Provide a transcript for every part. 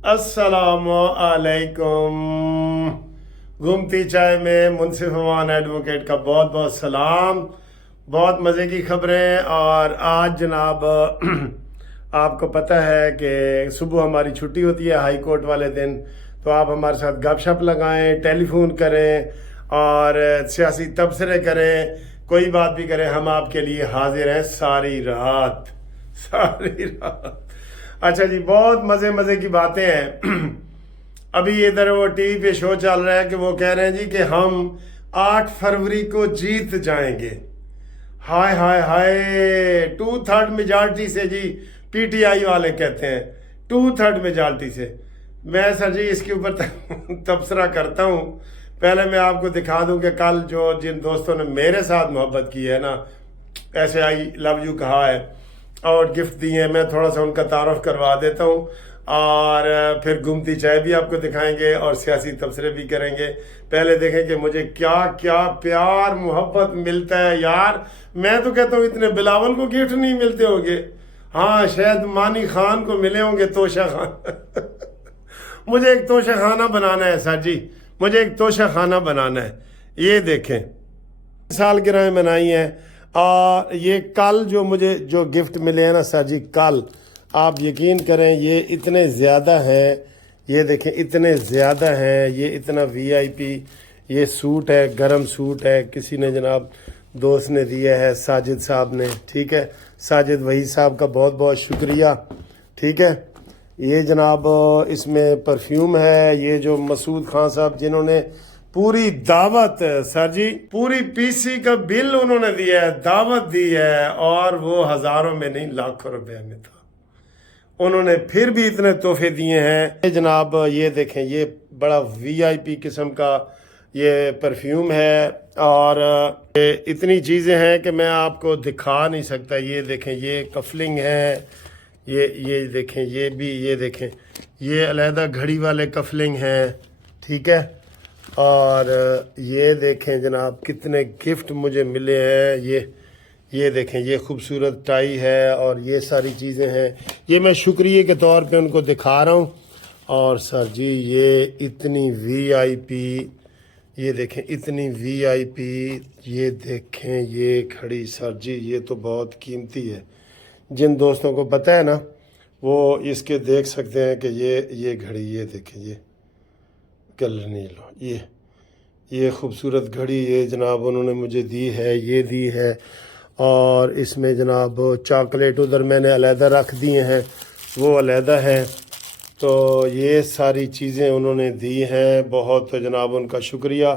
अस्सलाम वालेकुम। घूमती चाय में मुंसिफ अमान एडवोकेट का बहुत बहुत सलाम। बहुत मज़े की खबरें। और आज जनाब आपको पता है कि सुबह हमारी छुट्टी होती है हाई कोर्ट वाले दिन, तो आप हमारे साथ गपशप लगाएं, टेलीफोन करें और सियासी तबसरे करें, कोई बात भी करें, हम आपके लिए हाजिर हैं सारी रात सारी रात। अच्छा जी, बहुत मज़े मज़े की बातें हैं। अभी इधर वो टीवी पे शो चल रहा है कि वो कह रहे हैं जी कि हम 8 फरवरी को जीत जाएंगे। हाय हाय हाय, 2/3 मेजॉरिटी से जी, पीटीआई वाले कहते हैं 2/3 मेजॉरिटी से। मैं सर जी इसके ऊपर तबसरा करता हूँ। पहले मैं आपको दिखा दूं कि कल जो जिन दोस्तों ने मेरे साथ मोहब्बत की है ना, ऐसे आई लव यू कहा है और गिफ्ट दिए हैं, मैं थोड़ा सा उनका तारुफ करवा देता हूँ और फिर घूमती चाय भी आपको दिखाएंगे और सियासी तबसरे भी करेंगे। पहले देखें कि मुझे क्या क्या प्यार मोहब्बत मिलता है यार। मैं तो कहता हूँ इतने बिलावल को गिफ्ट नहीं मिलते होंगे। हाँ, शायद मानी खान को मिले होंगे, तोशा खान। मुझे एक तोशा खाना बनाना है सर जी, मुझे एक तोशा खाना बनाना है। ये देखें, सालगिरह मनाई हैं और ये कल जो मुझे जो गिफ्ट मिले हैं ना सर जी, कल आप यकीन करें ये इतने ज़्यादा हैं। ये देखें इतने ज़्यादा हैं। ये इतना वीआईपी ये सूट है, गरम सूट है, किसी ने जनाब दोस्त ने दिया है, साजिद साहब ने। ठीक है, साजिद वही साहब का बहुत बहुत शुक्रिया। ठीक है, ये जनाब इसमें परफ्यूम है। ये जो मसूद खान साहब जिन्होंने पूरी दावत सर जी, पूरी पीसी का बिल उन्होंने दिया है, दावत दी है, और वो हजारों में नहीं लाखों रुपए में था। उन्होंने फिर भी इतने तोहफे दिए हैं। ये जनाब ये देखें, ये बड़ा वीआईपी किस्म का ये परफ्यूम है और ये इतनी चीज़ें हैं कि मैं आपको दिखा नहीं सकता। ये देखें, ये कफलिंग है, ये देखें, ये भी ये देखें, ये अलहदा घड़ी वाले कफलिंग हैं। ठीक है, और ये देखें जनाब कितने गिफ्ट मुझे मिले हैं। ये देखें, ये खूबसूरत टाई है और ये सारी चीज़ें हैं। ये मैं शुक्रिया के तौर पे उनको दिखा रहा हूँ। और सर जी ये इतनी वीआईपी, ये देखें इतनी वीआईपी, ये देखें ये घड़ी सर जी, ये तो बहुत कीमती है। जिन दोस्तों को पता है ना वो इसके देख सकते हैं कि ये घड़ी, ये देखें, ये कलर नहीं लो, ये खूबसूरत घड़ी ये जनाब उन्होंने मुझे दी है, ये दी है। और इसमें जनाब चॉकलेट उधर मैंने अलहदा रख दिए हैं, वो अलहदा है। तो ये सारी चीज़ें उन्होंने दी हैं। बहुत जनाब उनका शुक्रिया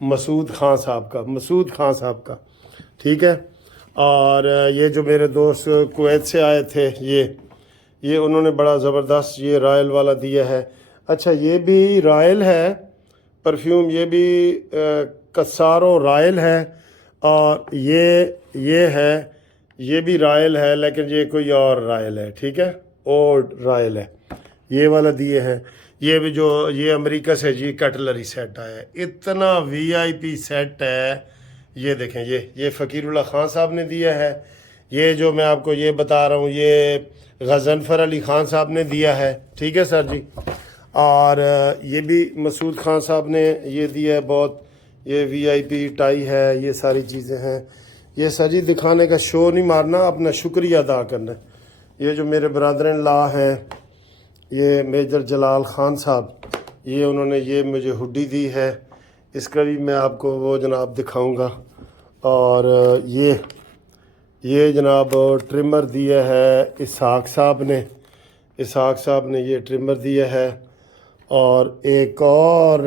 मसूद खान साहब का, मसूद खान साहब का। ठीक है, और ये जो मेरे दोस्त कुवैत से आए थे, ये उन्होंने बड़ा ज़बरदस्त ये रॉयल वाला दिया है। अच्छा, ये भी रॉयल है परफ्यूम, ये भी कसारो रॉयल है। और ये है, ये भी रॉयल है, लेकिन ये कोई और रॉयल है। ठीक है, ओल्ड रॉयल है, ये वाला दिए हैं। ये भी जो ये अमेरिका से जी कटलरी सेट आया है, इतना वीआईपी सेट है। ये देखें, ये फ़कीरुल्लाह खान साहब ने दिया है। ये जो मैं आपको ये बता रहा हूँ ये गज़नफ़र अली खान साहब ने दिया है। ठीक है सर जी, और ये भी मसूद खान साहब ने ये दिया है। बहुत ये वीआईपी टाई है, ये सारी चीज़ें हैं। ये सर जी दिखाने का शो नहीं मारना, अपना शुक्रिया अदा करना। ये जो मेरे ब्रदर इन लॉ हैं, ये मेजर जलाल खान साहब, ये उन्होंने ये मुझे हुडी दी है, इसका भी मैं आपको वो जनाब दिखाऊंगा। और ये जनाब ट्रिमर दिया है इसहाक साहब ने, इसहाक साहब ने ये ट्रिमर दिया है। और एक और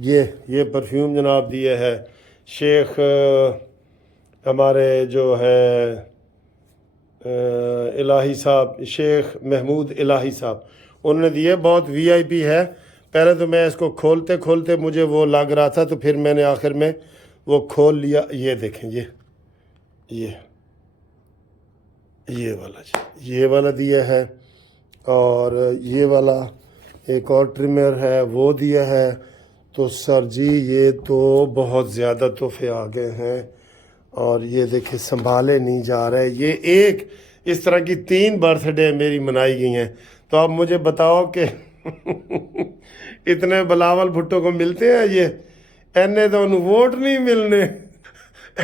ये परफ्यूम जनाब दिया है शेख हमारे जो है इलाही साहब, शेख महमूद इलाही साहब, उन्होंने दिए। बहुत वीआईपी है। पहले तो मैं इसको खोलते खोलते मुझे वो लग रहा था, तो फिर मैंने आखिर में वो खोल लिया। ये देखें, ये वाला दिया है। और ये वाला एक और ट्रिमर है, वो दिया है। तो सर जी ये तो बहुत ज़्यादा तोहफे आ गए हैं। और ये देखे संभाले नहीं जा रहे। ये एक इस तरह की 3 बर्थडे मेरी मनाई गई हैं। तो आप मुझे बताओ कि इतने बिलावल भुट्टो को मिलते हैं ये, इन्ने तो उन्हें वोट नहीं मिलने,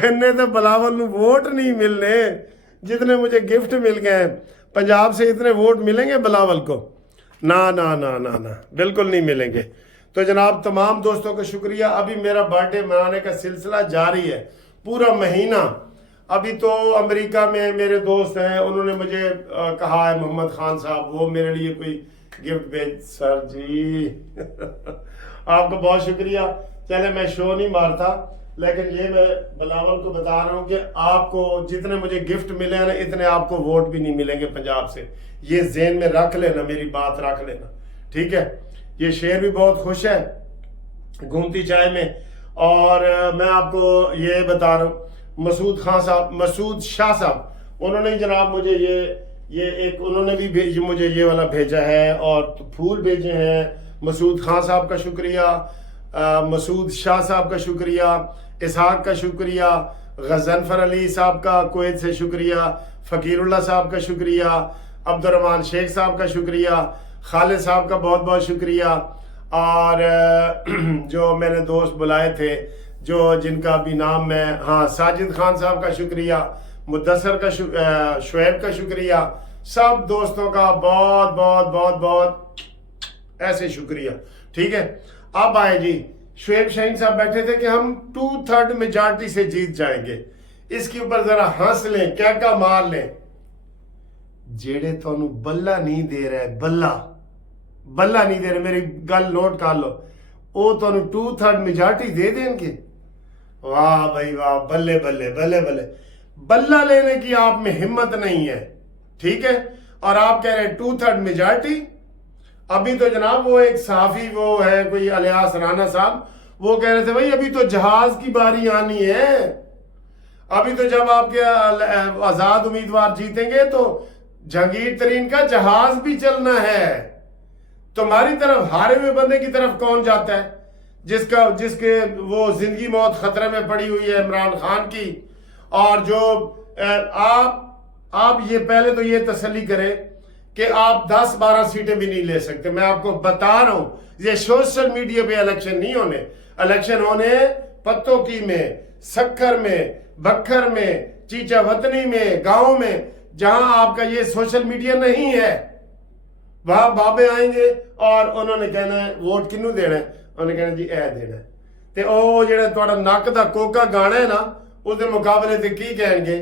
इन्ने तो बिलावल ਨੂੰ वोट नहीं मिलने जितने मुझे गिफ्ट मिल गए हैं। पंजाब से इतने वोट मिलेंगे बिलावल को? ना ना ना ना ना, बिल्कुल नहीं मिलेंगे। तो जनाब तमाम दोस्तों का शुक्रिया। अभी मेरा बर्थडे मनाने का सिलसिला जारी है पूरा महीना। अभी तो अमेरिका में मेरे दोस्त हैं, उन्होंने मुझे कहा है मोहम्मद खान साहब वो मेरे लिए कोई गिफ्ट भेज। सर जी आपका बहुत शुक्रिया। चले मैं शो नहीं मारता, लेकिन ये मैं बिलावल को बता रहा हूँ कि आपको जितने मुझे गिफ्ट मिले हैं ना, इतने आपको वोट भी नहीं मिलेंगे पंजाब से। ये ज़हन में रख लेना, मेरी बात रख लेना, ठीक है। ये शेर भी बहुत खुश है घूमती चाय में। और मैं आपको ये बता रहा हूँ, मसूद खान साहब, मसूद शाह साहब, उन्होंने जनाब मुझे ये एक उन्होंने भी मुझे ये वाला भेजा है और फूल भेजे हैं। मसूद खान साहब का शुक्रिया, मसूद शाह साहब का शुक्रिया, इसहाक का शुक्रिया, गजनफर अली साहब का कुवैत से शुक्रिया, फ़कीरुल्लाह साहब का शुक्रिया, अब्दुर्रहमान शेख साहब का शुक्रिया, खालिद साहब का बहुत बहुत शुक्रिया। और जो मैंने दोस्त बुलाए थे जो जिनका भी नाम मैं, हाँ, साजिद खान साहब का शुक्रिया, मुद्दसर का शुएब का शुक्रिया, सब दोस्तों का बहुत बहुत बहुत बहुत ऐसे शुक्रिया, ठीक है। अब आए जी, शुएब शाहीन साहब बैठे थे कि हम 2/3 मेजॉरिटी से जीत जाएंगे। इसके ऊपर जरा हंस लें, क्या क्या मार लें। जेड़े तुहानू बल्ला नहीं दे रहे, बल्ला नहीं दे रहे, मेरी गल नोट कर लो, वो तुहानू 2/3 मेजॉरिटी दे देंगे। वाह भाई वाह, बल्ले बल्ले बल्ले बल्ले। बल्ला लेने की आप में हिम्मत नहीं है, ठीक है, और आप कह रहे हैं 2/3 मेजॉरिटी। अभी तो जनाब वो एक सहाफी वो है कोई अलियास राना साहब, वो कह रहे थे भाई अभी तो जहाज की बारी आनी है, अभी तो जब आपके आजाद उम्मीदवार जीतेंगे तो जहांगीर तरीन का जहाज भी चलना है। तुम्हारी तरफ हारे हुए बंदे की तरफ कौन जाता है जिसके वो जिंदगी मौत खतरे में पड़ी हुई है इमरान खान की। और जो आप ये पहले तो ये तसल्ली करें कि आप 10-12 सीटें भी नहीं ले सकते। मैं आपको बता रहा हूं, ये सोशल मीडिया पे इलेक्शन नहीं होने, इलेक्शन होने पत्तों की में, सक्कर में, बखर में, चीचा वतनी में, गांव में, जहां आपका ये सोशल मीडिया नहीं है। वहां बाबे आएंगे और उन्होंने कहना है वोट किन्नू देना है, उन्होंने कहना जी ए देना है, ते ओ जेड़ा तुहाडा नक दा कोका गाना है ना, उसके मुकाबले ते की कहेंगे,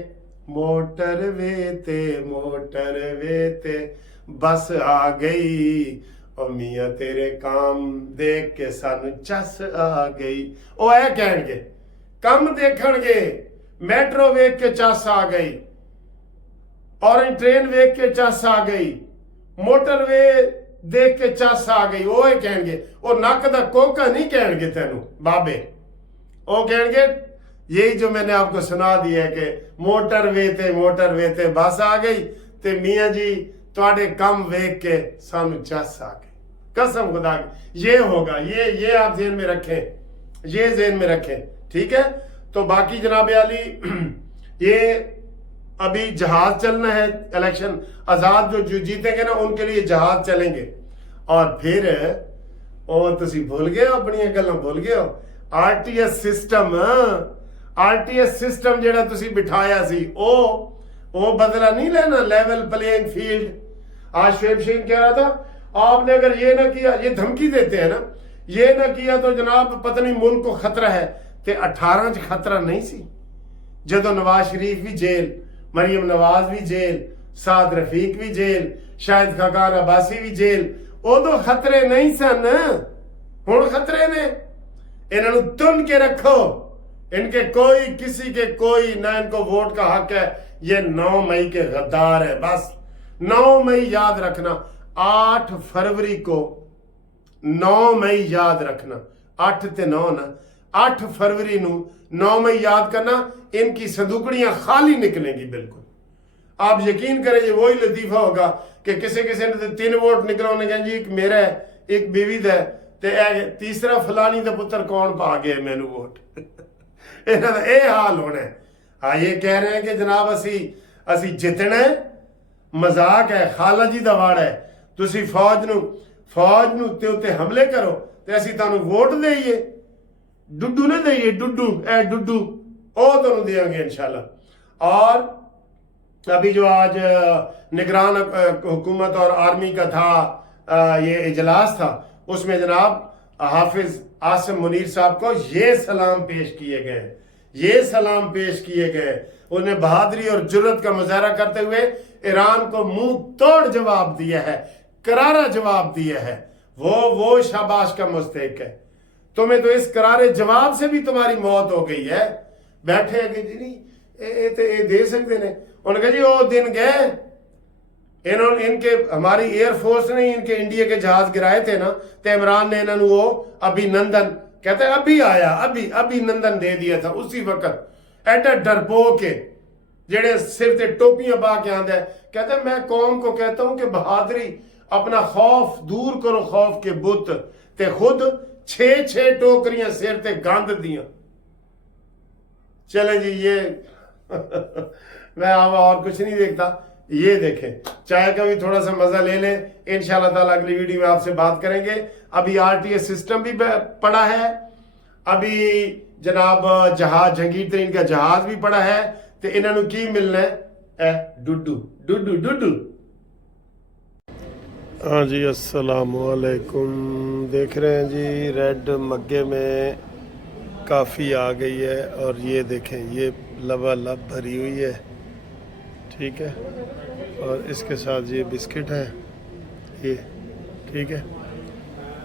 मोटर वे ते बस आ गई, ओ मियां तेरे काम देख के सानू चस आ गई। ओ ऐ कहेंगे, कम देखणगे, मेट्रो वेख के चस आ गई, ऑरेंज ट्रेन वेख के चस आ गई, मोटरवे देख के चस आ गई। वो कहेंगे, वो नक दा कोका नहीं कहेंगे तेनू बाबे, वो कहेंगे यही जो मैंने आपको सुना दिया है कि मोटरवे ते बस आ गई, ते मियाँ जी तुहाडे कम वेख के सानू चस आ गई। कसम खुदा की ये होगा, ये आप ज़हन में रखें, ये ज़हन में रखें, ठीक है। तो बाकी जनाब आली ये अभी जहाज चलना है, इलेक्शन आजाद जो जीतेंगे ना उनके लिए जहाज चलेंगे। और फिर ओ तुसी भूल गए हो, अपनी गल्लां भूल गए हो, आरटीएस सिस्टम जेड़ा तुसी बिठाया सी ओ बदला नहीं लेना, लेवल प्लेइंग फील्ड। आज शुएब शाहीन कह रहा था आपने अगर ये ना किया, ये धमकी देते हैं ना, ये ना किया तो जनाब पता नहीं मुल्क को खतरा है। ते 18 च खतरा नहीं सी, जदों नवाज शरीफ भी जेल, मरियम नवाज भी जेल, साद रफीक भी जेल, शाहिद खाकान अब्बासी भी जेल, उदों खतरे नहीं सन, हुण खतरे ने। इन्हों तुन के रखो, इनके कोई किसी के कोई ना इनको वोट का हक है। ये 9 मई के गद्दार है, बस 9 मई याद रखना। 8 फरवरी को 9 मई याद रखना, 8 ते 9 ना, 8 फरवरी नू 9 मई याद करना। इनकी संदूकड़ियां खाली निकलेंगी बिल्कुल। आप यकीन करें ये वही लतीफा होगा कि किसी ने 3 वोट निकले, उन्हें कहें जी एक मेरा है, एक बीवी दा है, ते तीसरा फलानी दा पुत्र कौन पा गया मैनू वोट। इन्हां दा ये हाल होना है। हाँ, ये कह रहे हैं कि जनाब असी जितना है, मजाक है, खाला जी दा वाड़ा है। तुसी ਫੌਜ ਨੂੰ ਉੱਤੇ ਹਮਲੇ ਕਰੋ ਤੇ ਅਸੀਂ ਤੁਹਾਨੂੰ ਵੋਟ ਦੇਈਏ, ਡੁੱਡੂ ਨਾ देइए, डुड्डू डुड्डू वो तो देंगे इंशाल्लाह। और अभी जो आज निगरान हुकूमत और आर्मी का था ये इजलास था, उसमें जनाब हाफिज आसिम मुनीर साहब को ये सलाम पेश किए गए, ये सलाम पेश किए गए। उन्हें बहादुरी और जुर्रत का मुजाहरा करते हुए ईरान को मुंह तोड़ जवाब दिया है, करारा जवाब दिया है। वो शाबाश का मुस्तहिक है। तुम्हें तो इस करारे जवाब से भी तुम्हारी मौत हो गई है। बैठे कि जी नहीं ये दे सकते ने। उन्होंने कहा जी वो दिन गए, इन्होंने इनके हमारी एयरफोर्स ने इनके इंडिया के जहाज गिराए थे ना, तो इमरान ने इन्होंने वो अभिनंदन कहते हैं अभी आया, अभिनंदन दे दिया था उसी वक्त। एडा डरपोक के जेड़े सिर ते टोपियां पा के आंदा है, कहते मैं कौम को कहता हूं कि बहादुरी अपना खौफ दूर करो, खौफ के बुत ते खुद 6 टोकरियां सिर ते गंद दियां। चले जी ये मैं अब और कुछ नहीं देखता, ये देखें, चाय का भी थोड़ा सा मजा ले लें। इंशाल्लाह ताला अगली वीडियो में आपसे बात करेंगे। अभी आरटीएस सिस्टम भी पड़ा है, अभी जनाब जहाज जहांगीर तरीन का जहाज भी पड़ा है, तो इन्होंने की मिलना है डुड्डू डुड्डू डुड्डू। हाँ जी अस्सलाम वालेकुम। देख रहे हैं जी रेड मग्गे में काफ़ी आ गई है, और ये देखें ये लबालब भरी हुई है, ठीक है। और इसके साथ ये बिस्किट है, ये ठीक है।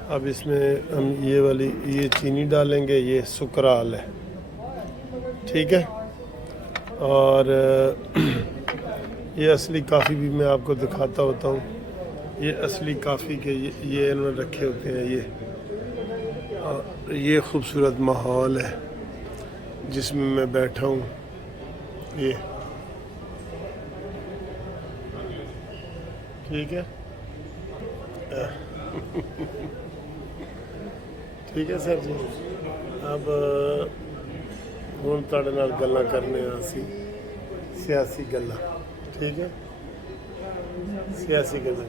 अब इसमें हम ये वाली ये चीनी डालेंगे, ये सुकराल है, ठीक है। और ये असली काफ़ी भी मैं आपको दिखाता होता हूँ। ये असली काफ़ी के ये इन्होंने रखे होते हैं। ये खूबसूरत माहौल है जिसमें मैं बैठा हूँ, ये ठीक है। ठीक है सर जी। अब ਹੁਣ ਤੁਹਾਡੇ ਨਾਲ ਗੱਲਾਂ ਕਰਨੇ ਆ ਅਸੀਂ ਸਿਆਸੀ ਗੱਲਾਂ, ਠੀਕ ਹੈ, ਸਿਆਸੀ ਗੱਲਾਂ।